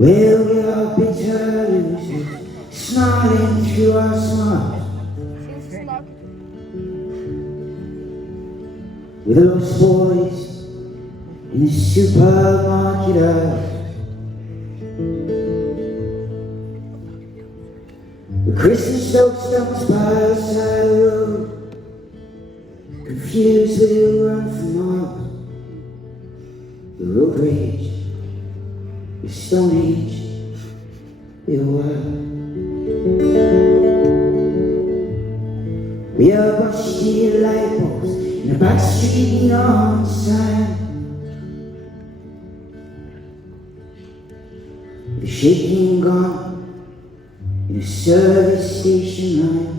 Well, we all bitter losers, snarling through our smiles, with those boys in the supermarket aisles. The Christmas stones by our side of the road, confused with who run for miles. The road rage, the Stone Age, we are wild. We are watching light bulbs in the back street neon sign, the shaking gone in a service station line.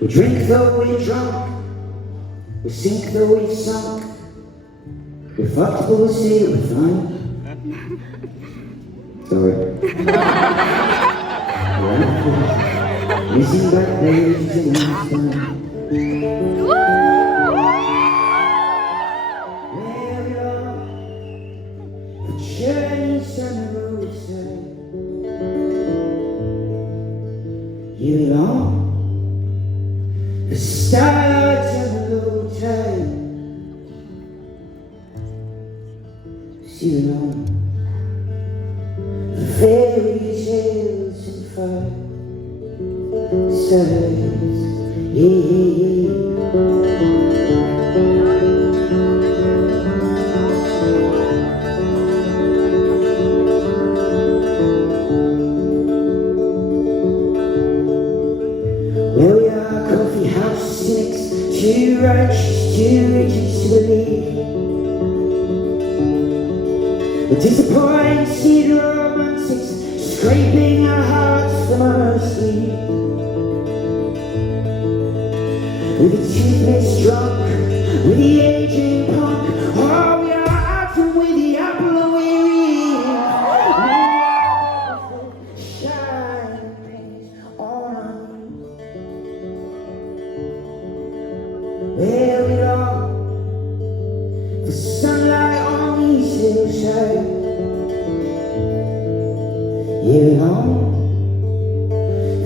We drink though we're drunk, we sink though we've sunk, we're fucked but we'll say we're fine. Sorry. Missing back pages in our time. Where we are, the journeys on the roadside. You belong, the stars on the low tide. See belong, the fairy tales and fire. Stars, yeah. Well, we are coffee house cynics, too righteous, too rigid to believe. We're disappointed to see the romantics scraping our hearts from our sleeve. With the toothless drunk, with the aging punk, oh, we are out and with the apple of weary. Shine pains on our knees. Where we long, the sunlight on these hillsides. Yeah, we long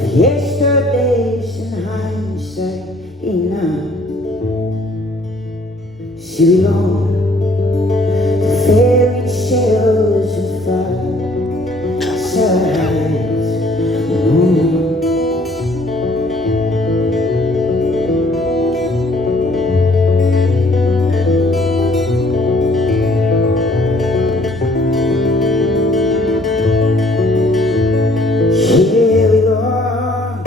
for yesterdays and hindsight. Now, see long the fairy tales and firesides. Here we are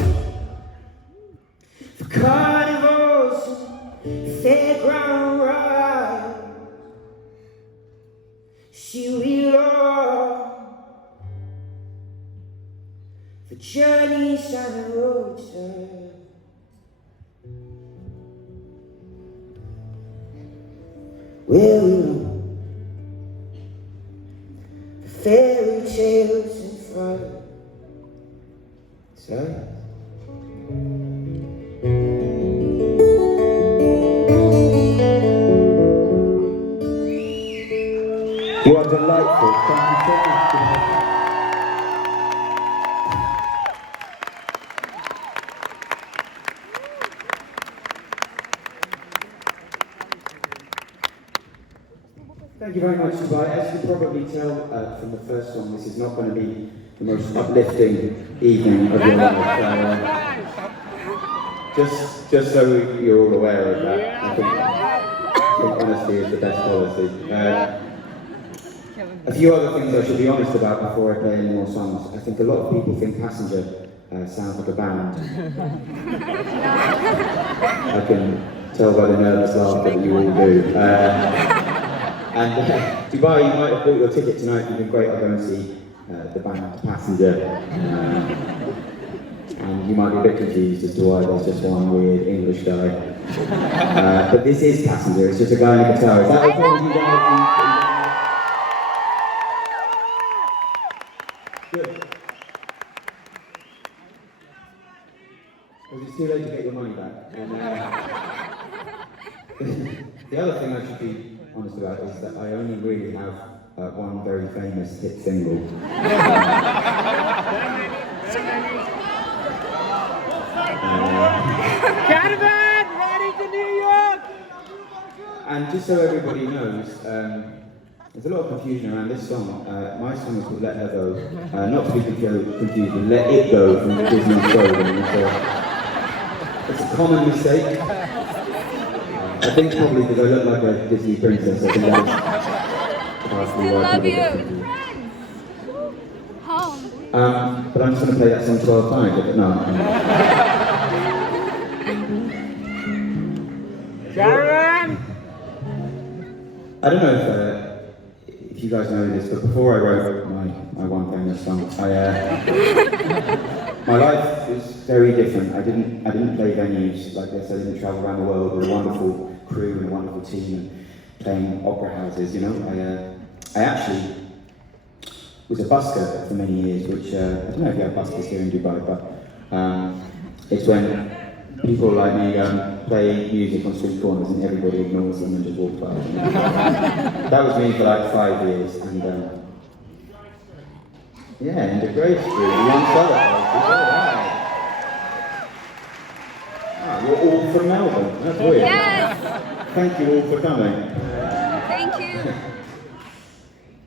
for carnivals, fairground ride. See we long for journeys on the roadside. Where we long for fairy tales and fire. Sorry. You are delightful. Thank you so much. Thank you very much, Dubai. As you can probably tell from the first song, this is not going to be the most uplifting evening of your life. Just so you're all aware of that, I think honesty is the best policy. A few other things I should be honest about before I play any more songs. I think a lot of people think Passenger sounds like a band. I can tell by the nervous laughter that you all do. And Dubai, you might have bought your ticket tonight. You've been great. I'll go and see the band Passenger. And you might be a bit confused as to why there's just one weird English guy But this is Passenger, it's just a guy on a guitar. Is that okay with you guys? Good. Because it's too late to get your money back. And, the other thing I should be honest about is that I only really have one very famous hit single. Caravan, ready to New York! And just so everybody knows, there's a lot of confusion around this song. My song is called Let Her Go. Not to be confused with Let It Go from Disney's Frozen. It's a common mistake. I think probably because I look like a Disney princess. I think that's partially why people get confused. But I'm just going to play that song 12 times. No. Caravan! I don't know if you guys know this, but before I wrote my one famous song, my life was very different. I didn't play venues like this. I didn't travel around the world with a wonderful crew and a wonderful team and playing opera houses. You know, I actually was a busker for many years, which I don't know if you have buskers here in Dubai, but it's when people like me play music on street corners and everybody ignores them and just walks by. That was me for like 5 years, and yeah, in the Grave Street, young fella. You're all from Melbourne. That's weird. Yes. Thank you all for coming. Thank you.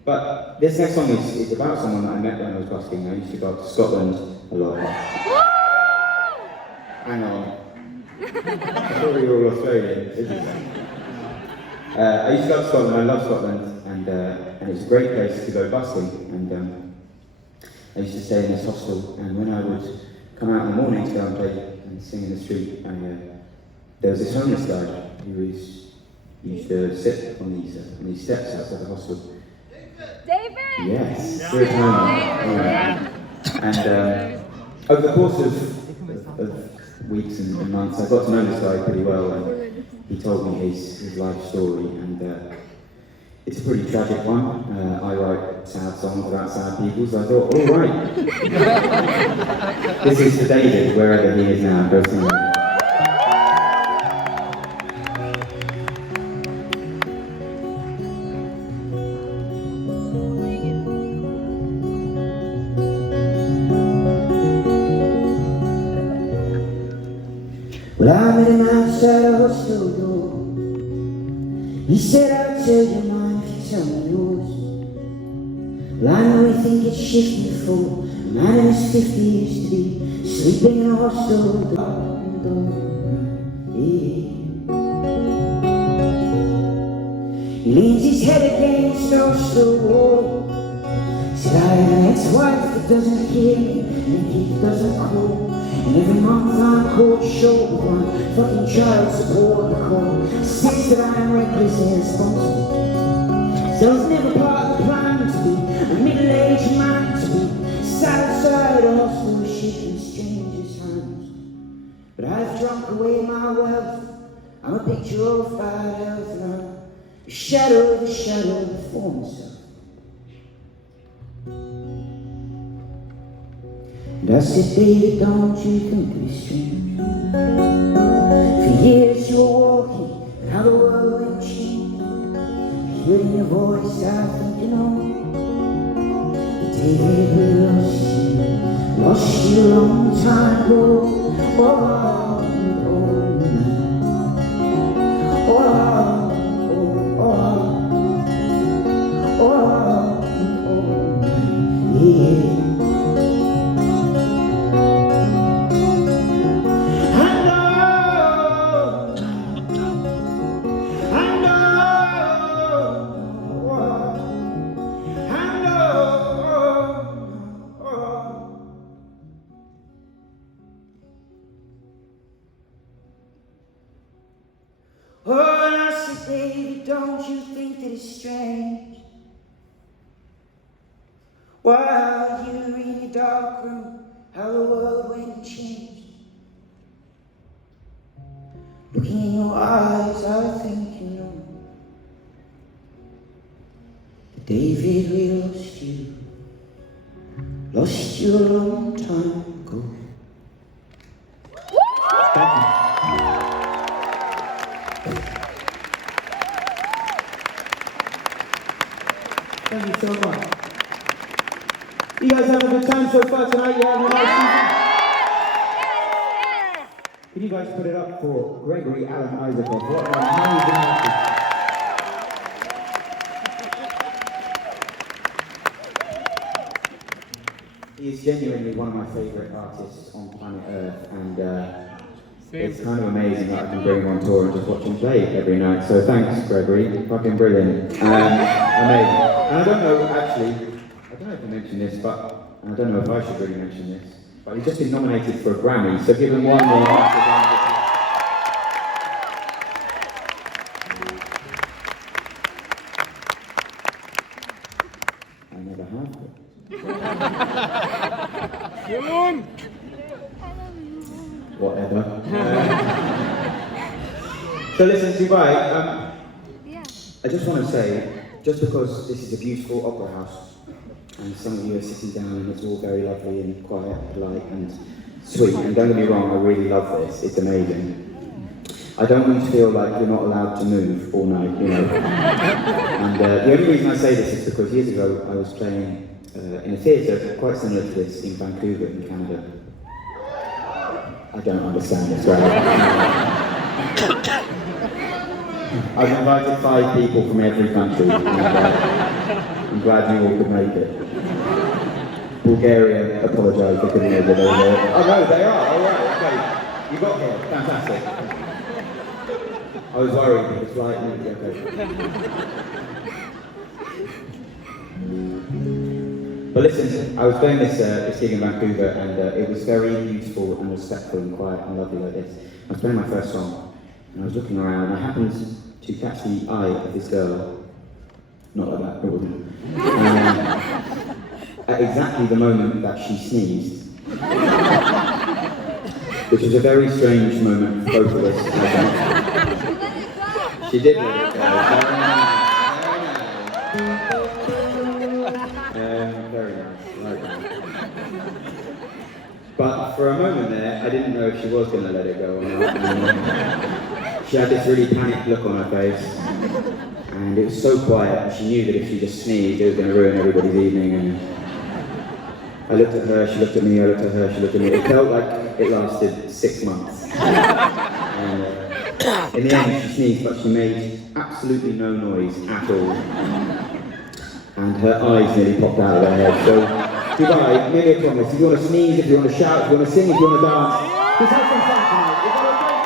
But this next song is about someone that I met when I was busking. I used to go to Scotland a lot. Hang on. I thought we were all Australian. I used to go to Scotland. I love Scotland, and it's a great place to go busking. And I used to stay in this hostel. And when I would come out in the morning to go and play and sing in the street, there was this homeless guy who used to sit on these steps outside the hostel. David! Yes, good time. And over the course of weeks and months, I got to know this guy pretty well, and he told me his life story, and it's a pretty tragic one. I write sad songs about sad people, so I thought, all right. This is for David, wherever he is now. Go sing it. Well, I met him outside a hostel door. He said, I'll tell you mine if you tell me yours. Well, I know you think it's shifting for a man in his 50s to be sleeping in a hostel door. Yeah. He leans his head against the hostel wall. Said, I have an ex-wife that doesn't hear me and he doesn't call. And every month I'm called short with one fucking child support call. Says that I'm reckless and irresponsible. So it's never part of the plan to be a middle-aged man, to be sat outside a hostel with shifting strangers' hands. But I've drunk away my wealth. I'm a picture of bad health, and I'm a shadow of the shadow before myself. And I said, baby, don't you think we're strange? For years you were walking, and how the world went change. Hearing your voice, I think you know. David, we lost you a long time ago. Oh, yeah. in your eyes, I think you know. David, we lost you a long time ago. Thank you so much. You guys having a good time so far tonight? Yeah, having a nice season? Can you guys put it up for Gregory Alan Isaacoff? What an amazing artist. He is genuinely one of my favourite artists on planet Earth, and it's kind of amazing that I can bring him on tour and just watch him play every night. So thanks, Gregory. Fucking brilliant. Amazing. And I don't know, actually, I don't know if I mentioned this, but I don't know if I should really mention this, but he's just been nominated for a Grammy, so give him one more after I never have. Soon. Whatever. So listen, Dubai, Yeah. I just want to say, just because this is a beautiful opera house, and some of you are sitting down and it's all very lovely and quiet, polite and sweet, and don't get me wrong, I really love this, it's amazing. I don't want you to feel like you're not allowed to move all night, you know. And the only reason I say this is because years ago I was playing in a theatre quite similar to this in Vancouver in Canada. I don't understand this, right? I've invited 5 people from every country, and I'm glad you all could make it. Bulgaria apologised, they couldn't know that they were there. Oh no, they are, alright, okay. You got here, fantastic. I was worried, it was like, okay. But listen, I was playing this gig in Vancouver, and it was very beautiful and respectful and quiet and lovely like this. I was playing my first song, and I was looking around, and I happened to catch the eye of this girl, not like that, it wasn't, at exactly the moment that she sneezed, which was a very strange moment for both of us. She did let it go. Very nice, like that. But for a moment there, I didn't know if she was going to let it go or not. She had this really panicked look on her face, and it was so quiet, and she knew that if she just sneezed, it was going to ruin everybody's evening. And I looked at her, she looked at me, I looked at her, she looked at me. It felt like it lasted 6 months. And in the end, she sneezed, but she made absolutely no noise at all. And her eyes nearly popped out of her head. So, Dubai, make a promise. If you want to sneeze, if you want to shout, if you want to sing, if you want to dance, just have some fun tonight. Is that okay?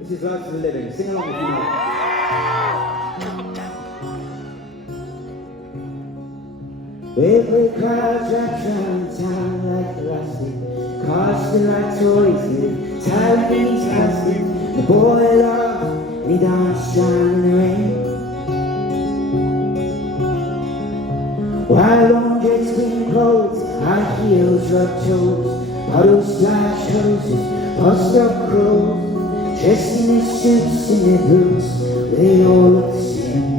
This is Life for the Living. Sing along if you know. Every crowd's wrapped around town like elastic, costing like toys, tired being tasted. The boy loved, and he danced down in the rain. While long drapes clean clothes, high heels, rubbed toes, puddles, splash hoses, puffed up crows, dressed in their suits and their boots, they all look the same.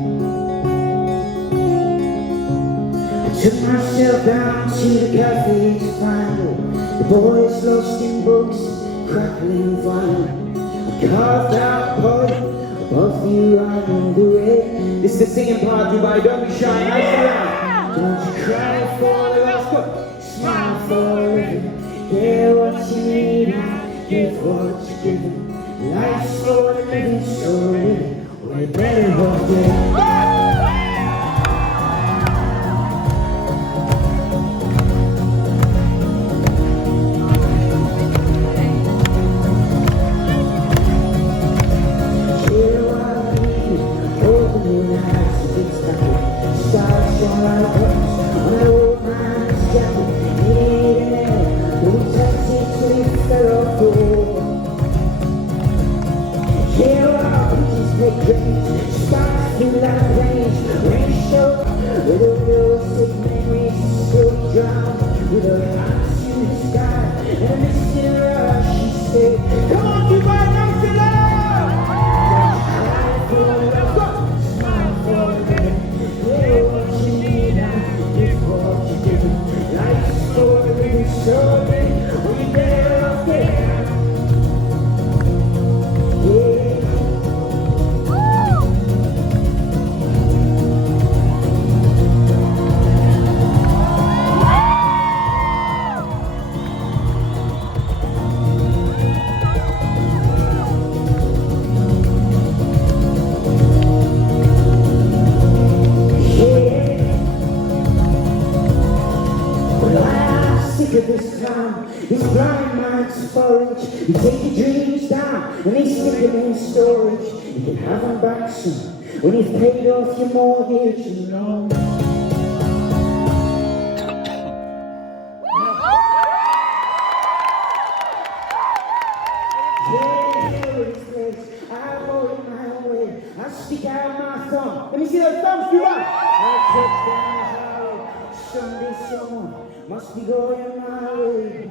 Took myself down to the cafe to find her. The boys lost in books, crackling vinyl. I carved out a poem above the right and the red. This is the singing part, Dubai. Don't be shy. Nice and loud. Don't you cry for the last, smile for living. Get what you need and give what you're given. Life's for the living, so living. We're better off dead. Stop say, come on, you might not say love. Cry for love, smile for living. Get what you need and get what you give. Life's for living, surely we better get. This time, his blind mind's forage. You take your dreams down and they stick them in storage. You can have them back soon when you've paid off your mortgage, you know. I roll it my way. I stick out my thumb. Let me see those thumbs, you up. I touch down the highway. Someday someone must be going my way.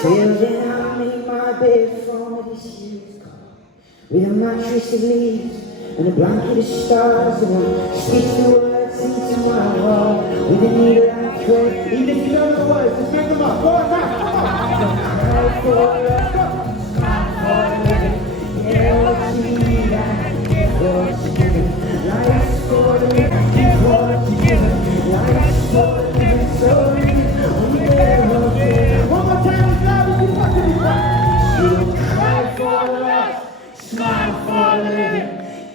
Till then I make my bed from this used car with a mattress of leaves and a blanket of stars, and I stitch the words into my heart with a needle and thread. Even if you don't know the words, just make them up. Go on now. Cry for love, smile for living. Get what you need and get what you give. Life's for the living, get what you give. Life's for the living, so we never get. One more time, it's loud as you fucking want. You cry for love, smile for the living.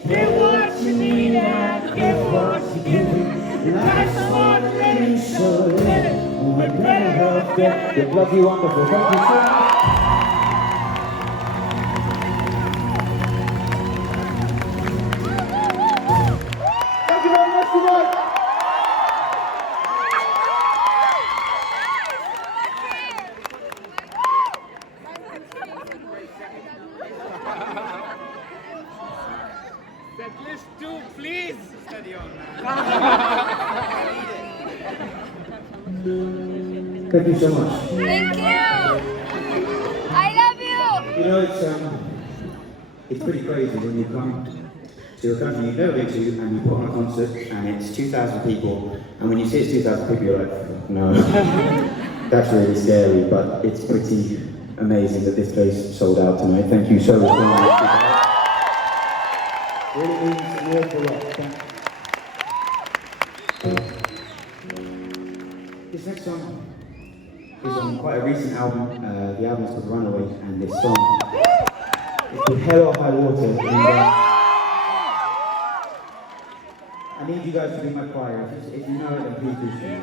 Get what you need and get what you give. Life's for the living, so we never get. Good, love you, wonderful. Thank you so much. At least two, please. Steady on. Thank you so much. Thank you. I love you. You know, it's pretty crazy when you come to a country you've never been to and you put on a concert and it's 2,000 people, and when you see it's 2,000 people you're like, no. That's really scary, but it's pretty amazing that this place sold out tonight. Thank you so much. Really means an awful lot. This next song is on quite a recent album. The album is called Runaway, and this song is called Hell or High Water. And, I need you guys to be my choir. If you know it, then please do sing.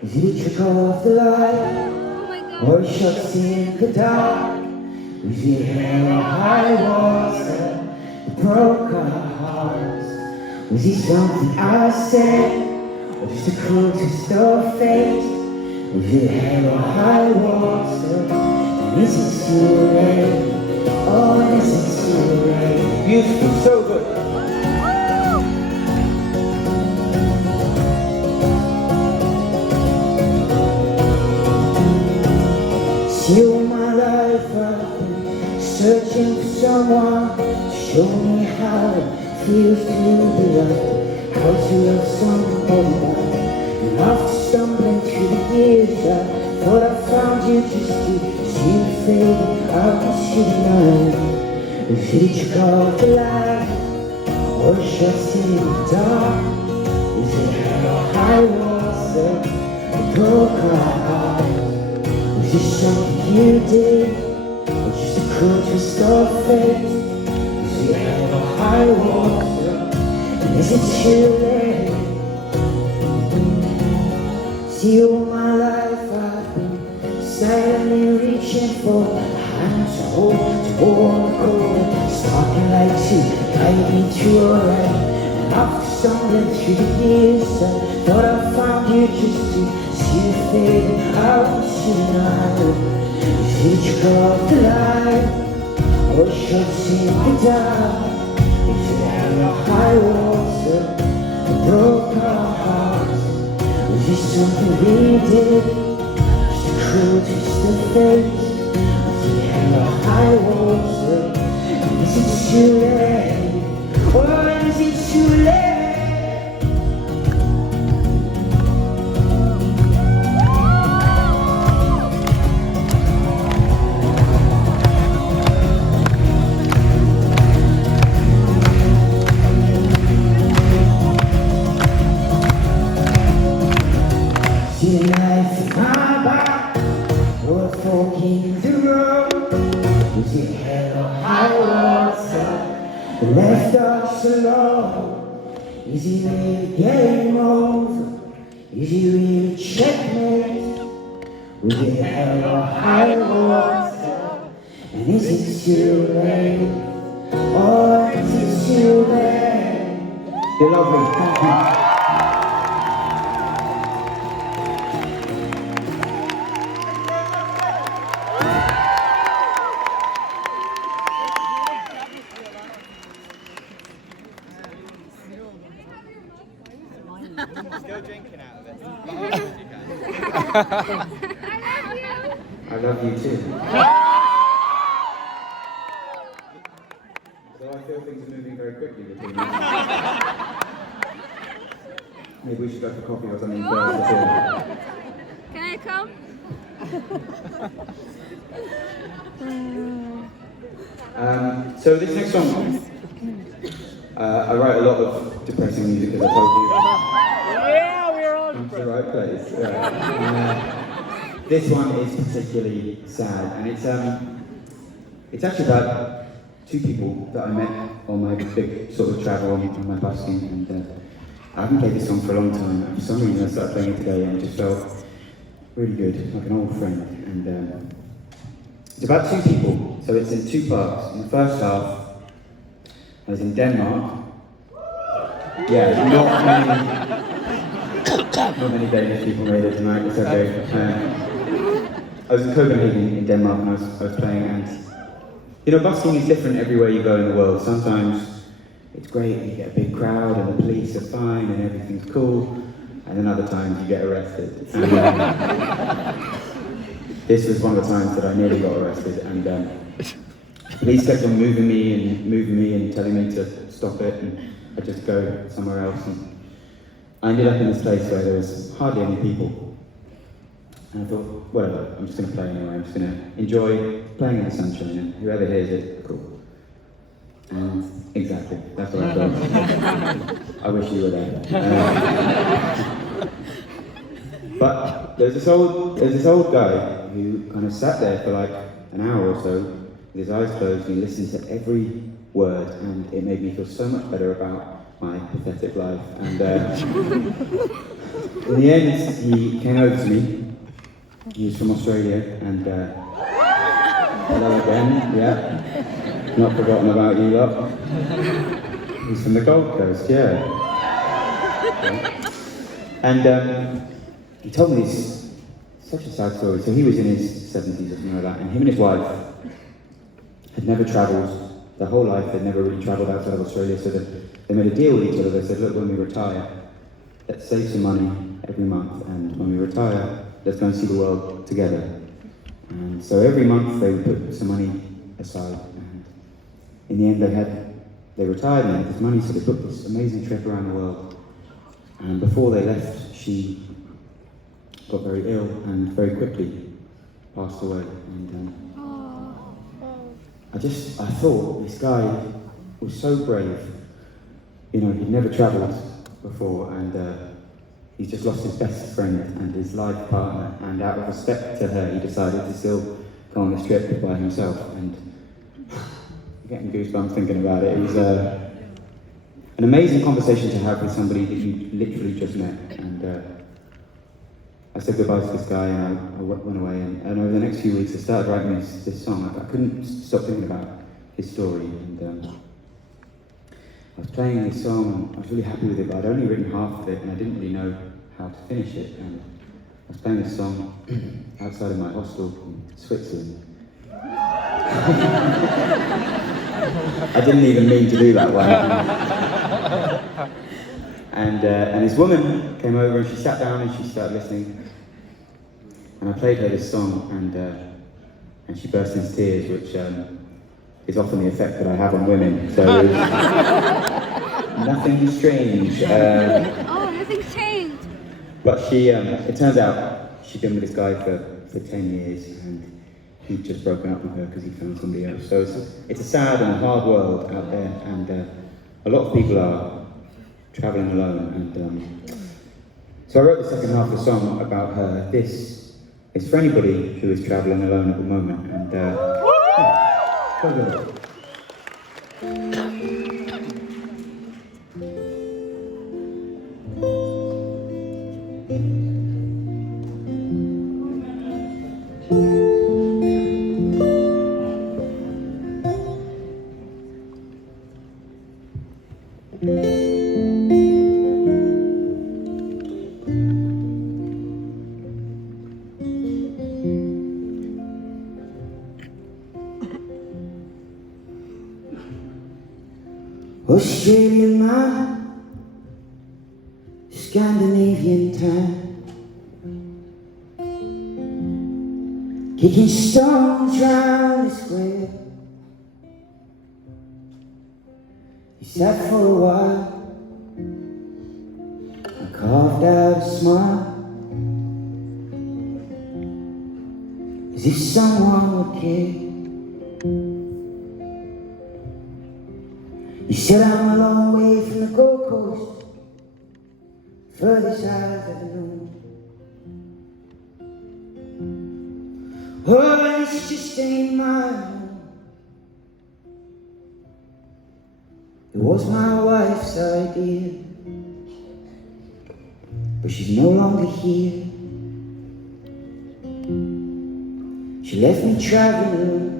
Is it a trick off the light, Oh my God. or shots in the dark? Is it hell or high water that broke our hearts? Was it something I said, or just a cruel twist of fate? Was it hell or high water? And is it too late? Oh, is it too late? Beautiful, so good. See, all my life I've been searching for someone to show me how it feels to be loved, how to love somebody. And after stumbling through the years, I thought I found you just to see you fade out and see the night. Is it a trick of the light, or a shot in the dark? Is it hell or high water that broke our hearts? Was it something you did, or just a cruel twist of fate? Is it hell or high water, and is it too late? See, all my life I've been silently reaching for a hand to hold, to warm the cold, sparking like to guide me to your right. And after stumbling through the years, I thought I found you just to see you fade out tonight. Is it a trick of the light, or shots in the dark? Is it hell or high water that broke our hearts? just something we did, just a cruel twist of fate. Was it hell or high water? And is it too late? Or is it too late? See the life of my back, or a fork in the road. Was it hell or high water that left us alone? Is it really game over? Is it really checkmate? Was it hell or high water? And is it too late? Or is it too late? You're lovely, thank you. Still drinking out of it. I love you too. So I feel things are moving very quickly between us. Maybe we should go for coffee or something first before. Can I come? So this next song, I write a lot of depressing music, as I told you. Yeah, we're all Come to the right place. This one is particularly sad, and it's actually about two people that I met on my big sort of travel on my busking, and I haven't played this song for a long time. And for some reason, I started playing it today, and it just felt really good, like an old friend. And it's about two people, so it's in two parts. In the first half, I was in Denmark. Yeah, not many Danish people made it tonight, it's okay. I was in Copenhagen in Denmark and I was playing, and you know, busking is different everywhere you go in the world. Sometimes it's great, you get a big crowd and the police are fine and everything's cool, and then other times you get arrested. And, this was one of the times that I nearly got arrested, and police kept on moving me and telling me to stop it, and I'd just go somewhere else. And I ended up in this place where there was hardly any people. And I thought, whatever, I'm just going to play anyway. I'm just going to enjoy playing in the sunshine, and whoever hears it, cool. And exactly, that's what I thought. I wish you were there. But there's this old guy who kind of sat there for like an hour or so with his eyes closed, and he listened to every word, and it made me feel so much better about my pathetic life. And in the end, he came over to me. He was from Australia, and hello again, yeah. Not forgotten about you lot. He's from the Gold Coast, yeah. And he told me this, such a sad story. So he was in his 70s or something like that, and him and his wife had never travelled, their whole life they'd never really travelled outside of Australia, so they made a deal with each other. They said, look, when we retire, let's save some money every month, and when we retire, let's go and see the world together. And so every month they would put some money aside, and in the end they retired and they had this money, so they booked this amazing trip around the world. And before they left, she got very ill and very quickly passed away. And I thought this guy was so brave. You know, he'd never travelled before, and he's just lost his best friend and his life partner, and out of respect to her, he decided to still go on this trip by himself. And I'm getting goosebumps thinking about it. It was an amazing conversation to have with somebody that you literally just met. And I said goodbye to this guy, and I went away, and over the next few weeks I started writing this song. I couldn't stop thinking about his story, and I was playing this song, and I was really happy with it, but I'd only written half of it, and I didn't really know how to finish it. And I was playing this song outside of my hostel in Switzerland. I didn't even mean to do that one. And this woman came over and she sat down and she started listening. And I played her this song and she burst into tears, which is often the effect that I have on women. So nothing strange. Oh, nothing's changed. But she, it turns out she'd been with this guy for 10 years and he'd just broken up with her because he found somebody else. So it's a sad and a hard world out there, and a lot of people are travelling alone. And so I wrote the second half of the song about her. This is for anybody who is travelling alone at the moment. And yeah, go with it. Australian man, Scandinavian town, kicking stones round the square. He sat for a while and carved out a smile, as if someone would care. He said, I'm a long way from the Gold Coast, furthest I've ever known. Oh, this just ain't my home. It was my wife's idea, but she's no longer here. She left me traveling alone.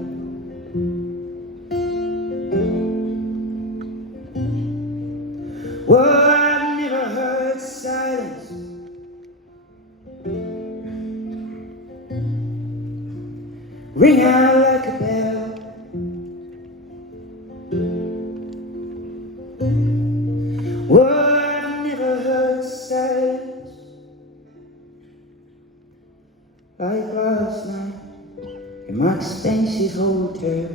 Well, I've never heard silence ring out like a bell. Well, I've never heard silence like last night in my expensive hotel.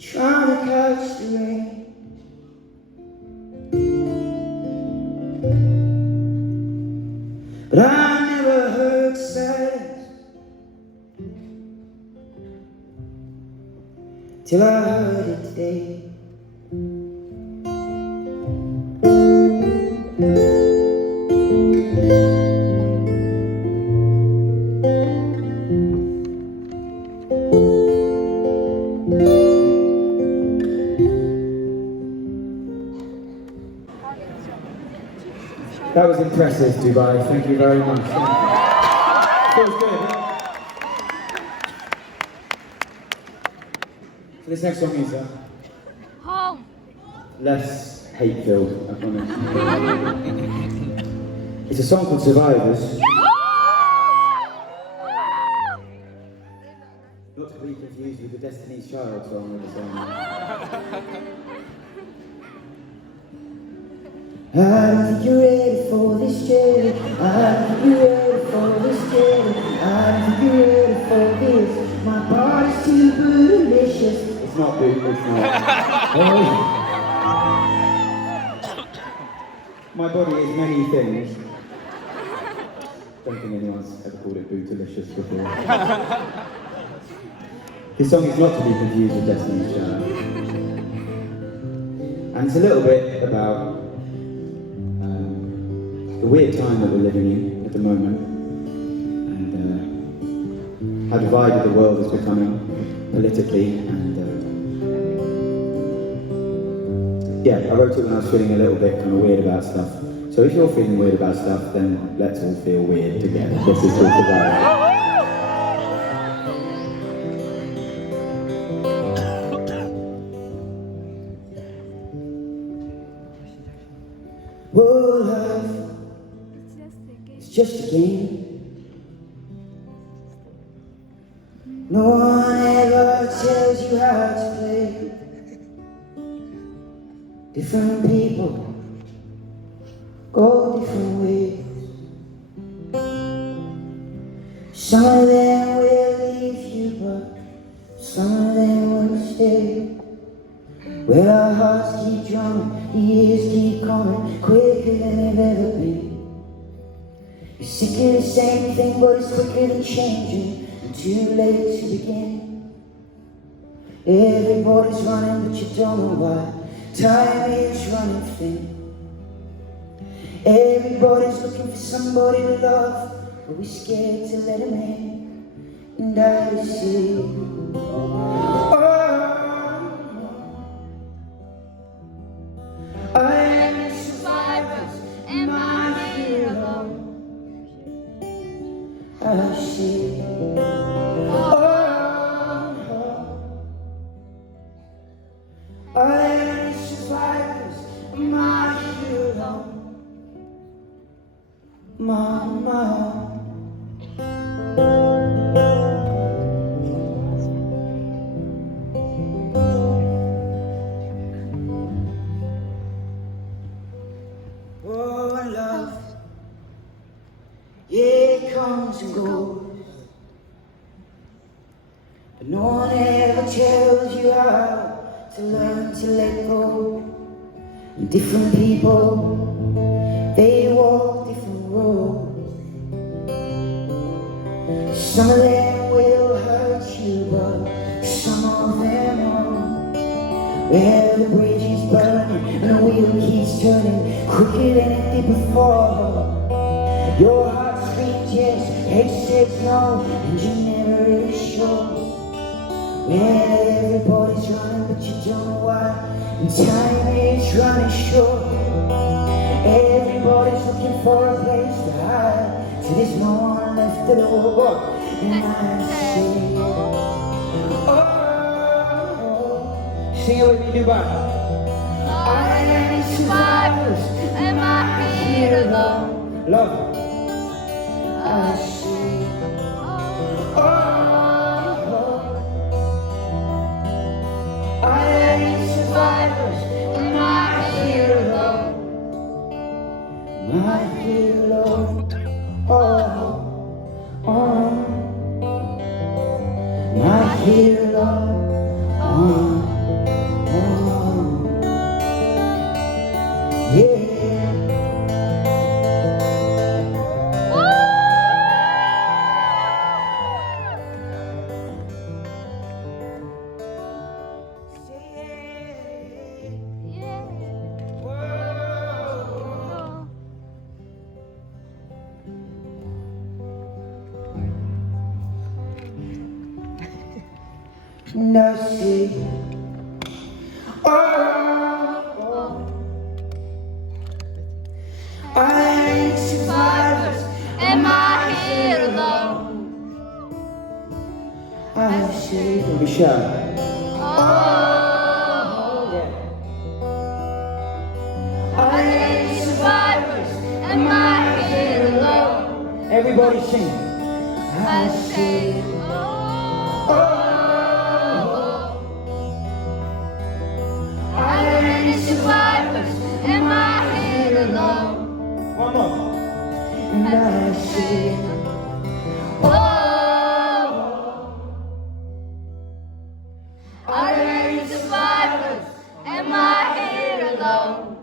Trying to catch the rain, but I never heard silence till I heard it today. That was impressive, Dubai. Thank you very much. Feels good. So this next song is Home. less hate-filled, I promise. It's a song called Survivors. Not to be confused with the Destiny's Child song that was I don't think you're ready for this journey. I don't think you're ready for this journey. I don't think you're ready for this. My body's too bootylicious. It's not big, it's not. My body is many things. Don't think anyone's ever called it bootylicious before. This song is not to be confused with Destiny's Child. And it's a little bit about the weird time that we're living in at the moment, and how divided the world is becoming politically, and yeah, I wrote it when I was feeling a little bit kind of weird about stuff. So if you're feeling weird about stuff, then let's all feel weird together. This is all about. Oh, life, It's just a game. it's just a game. No one ever tells you how to play. Different people go different ways. Some of them will leave you, but some of them will stay. Well, our hearts keep drumming, the years keep coming quicker than they've ever been. You're sick of the same thing, but it's quicker than changing. Too late to begin. Everybody's running, but you don't know why. Time is running thin. Everybody's looking for somebody to love, but we're scared to let him in. And I say, I am the survivors, am I here alone? I say, I am the survivors, am I here alone? Mama. Oh, love, yeah, it comes and goes, but no one ever tells you how to learn to let go. And different people, they walk different roads. Some of them will hurt you, but some of them won't. Where the bridge is burning and the wheel keeps turning quicker than it did before. Your heart screams yes, head says no, and you're never really sure. Well, everybody's running, but you don't know why. And time is running short. Everybody's looking for a place to hide, so there's no one left at all. And I say, oh, sing it with me, Dubai. I am the survivors, am I here alone? Love. I say, oh. I am the survivors, am I here alone? Am I here alone? Oh, oh. Am I here alone? Oh, oh. Yeah. And I say, oh, oh. I ain't survivors, Am I here alone? I say, Michelle. Oh, Yeah. I am survivors. Am I here alone? Everybody sing. I say, oh, Oh. I am survivors. Am I here alone? One more. And I say, Oh, I am survivors. Am I here alone?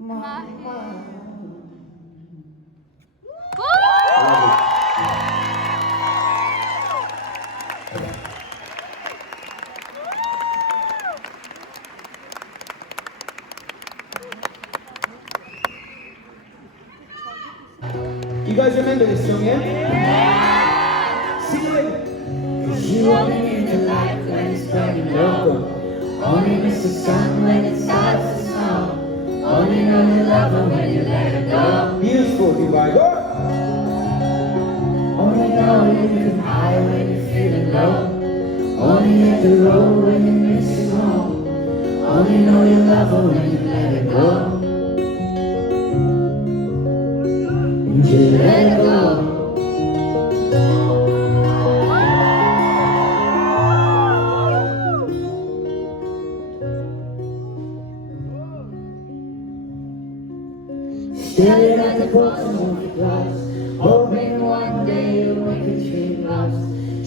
Am I here? you guys remember this song, yeah? Sing it with me. 'Cause you only need the light when it's burning low. Only miss the sun when it starts to snow. Only know you love her when you let her go. Beautiful, Dubai, go! Only know you can high when you're feeling low. Only hit the road when you're missing home. Only know you love her when you let her go.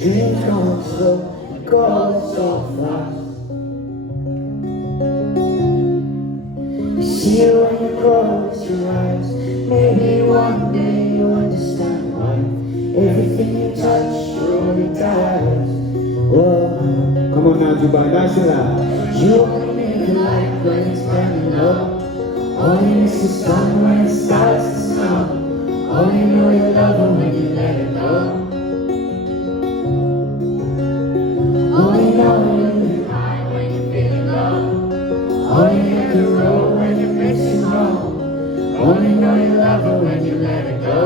dreams going slow, it goes so fast. You see it when you close your eyes. Maybe one day you'll understand why everything you touch surely dies. Whoa. Come on now, Dubai, nice and loud. You only make the light when it's burning low. Only miss the sun when it starts to snow. Only know you love her when you let it go. Only know you're high when you're feeling low. Only hit the road when you're missing home. Only know you love her when you let it go.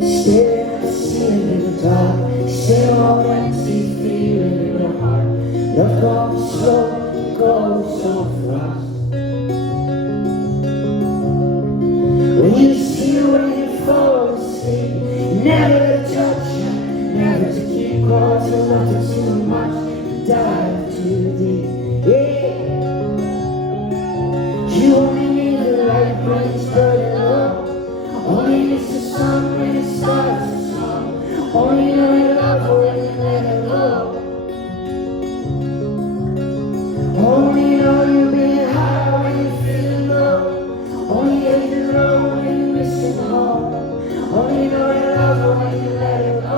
Stare at the ceiling in the dark. Say all empty feeling in your heart. Love comes slow, it goes so fast. When you see her when you fall asleep, never to touch her, never to keep close. You love her too much, dive too deep. Yeah. You only need the light when it's burning low. Only miss the sun when it starts to snow. Only know you love her when you let her go. Only know you've been high when you're feeling low. Only hit the road when you're missing home. Only know you love her when you let her go.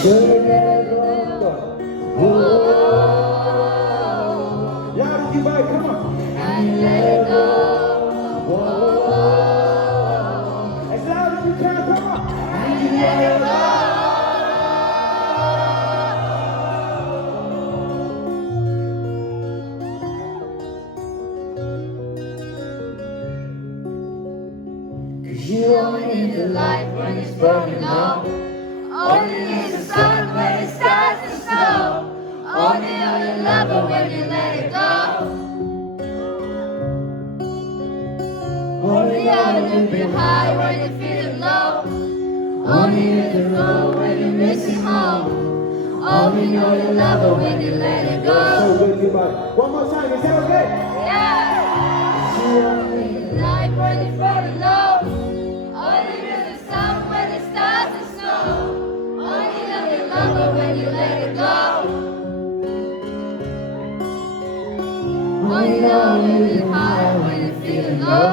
Should you let her go? Whoa. Loud, Dubai, come on. And you let her go. Whoa. As loud as you can, come on. And you let her go. You only need the light when it's burning low. Only need the sun when it starts to snow. Only know you love her when you let it go. Only know you've been high when you're feeling low. Only hit the road when you're missing home. Only know you love her when you let it So go. good, Dubai. One more time, is that okay? Yeah. Only the night when it's burning low. Only hear the sun when it starts to snow. Only know you love her when you let it go. Only know you've been high when you're feeling low.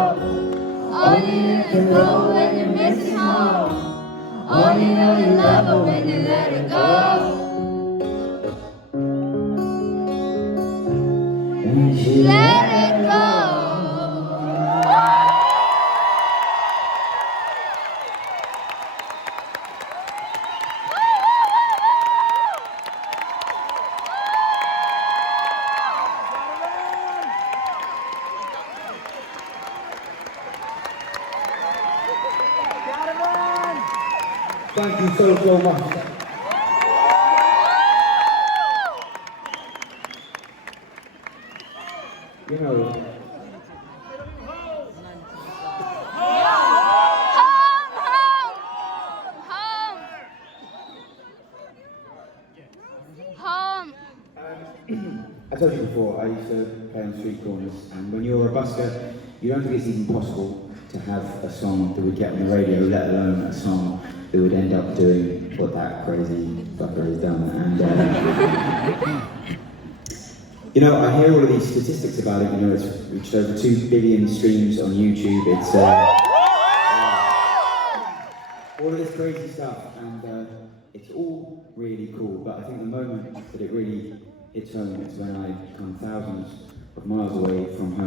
Only hit the road when you're missing home. Only know you love her when you let it go. And she Let it go. Thank you so much. You know, Home. I told you before, I used to play on street corners, and when you're a busker, you don't think it's even possible to have a song that would get on the radio, let alone a song that would end up doing what that crazy fucker has done. And you know, I hear all of these statistics about it. You know, it's reached over 2 billion streams on YouTube. It's all of this crazy stuff, and it's all really cool. But I think the moment that it really hits home is when I come thousands of miles away from home.